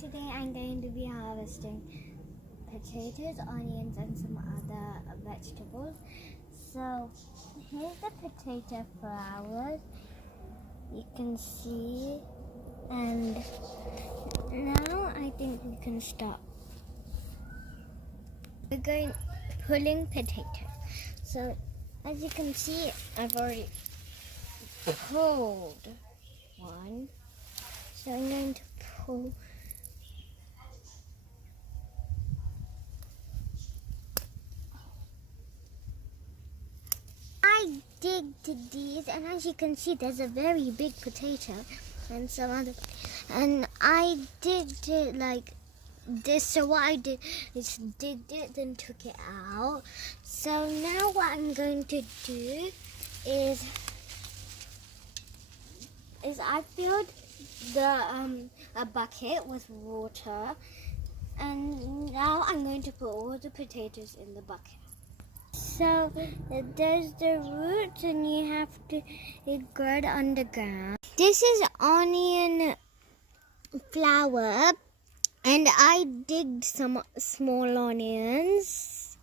Today I'm going to be harvesting potatoes, onions and some other vegetables. So here's the potato flowers, you can see, and now I think we can start. We're going pulling potatoes. So as you can see, I've already pulled one. So I'm going to pull I digged these, and as you can see, there's a very big potato and some other, and I digged it like this. So what I did is digged it, then took it out. So now what I'm going to do is I filled a bucket with water, and now I'm going to put all the potatoes in the bucket. So there's the roots, and you have to grow it underground. This is onion flower, and I digged some small onions.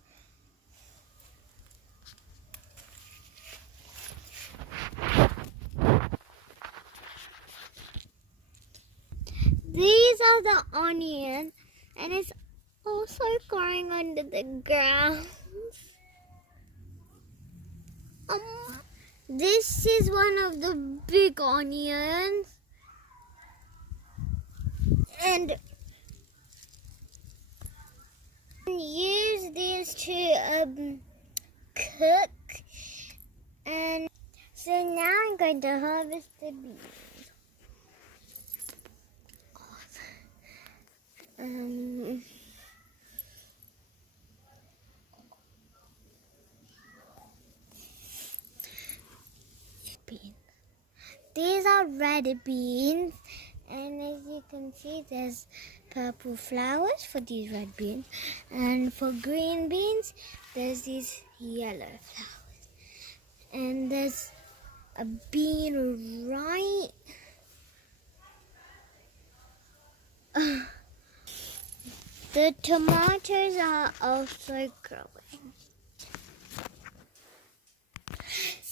These are the onions, and it's also growing under the ground. This is one of the big onions, and use these to cook. And so now I'm going to harvest the beans. These are red beans, and as you can see, there's purple flowers for these red beans, and for green beans there's these yellow flowers, and there's a bean right the tomatoes are also growing.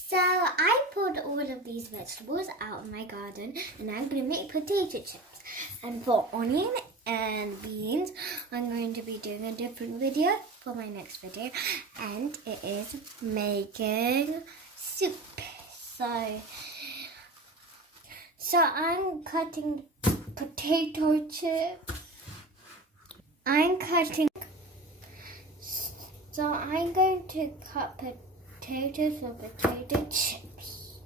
So I pulled all of these vegetables out of my garden, and I'm going to make potato chips. And for onion and beans, I'm going to be doing a different video for my next video, and it is making soup. So I'm cutting potato chips. So I'm going to cut potatoes for potato chips.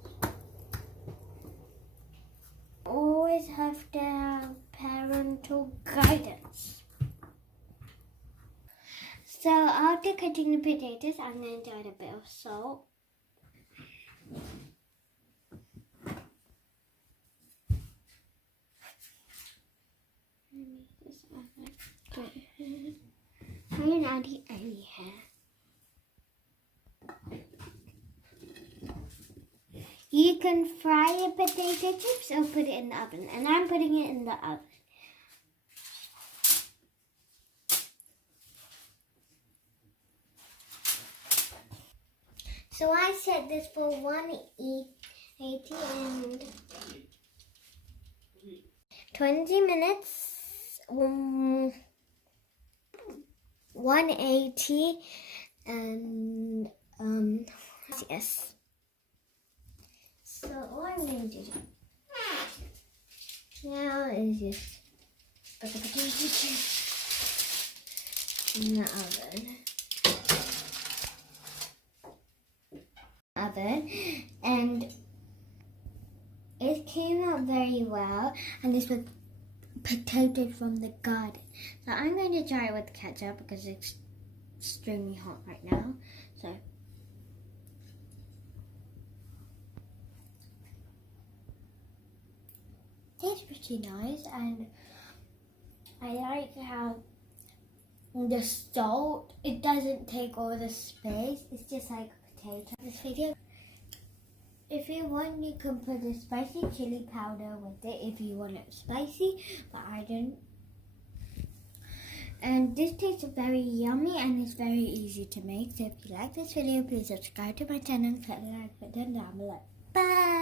Always have to have parental guidance. So after cutting the potatoes, I'm going to add a bit of salt. I'm going to add the only hair. You can fry your potato chips or put it in the oven, and I'm putting it in the oven. So I set this for 180 and 20 minutes, 180, and yes. So all I'm going to do now is just put the potato chips in the oven, and it came out very well. And this was potatoes from the garden. So I'm going to try it with ketchup because it's extremely hot right now. So tastes pretty nice, and I like how the salt, it doesn't take all the space. It's just like a potato. This video, if you want, you can put a spicy chili powder with it if you want it spicy, but I don't And this tastes very yummy and it's very easy to make. So if you like this video, please subscribe to my channel and click the like button down below. Bye!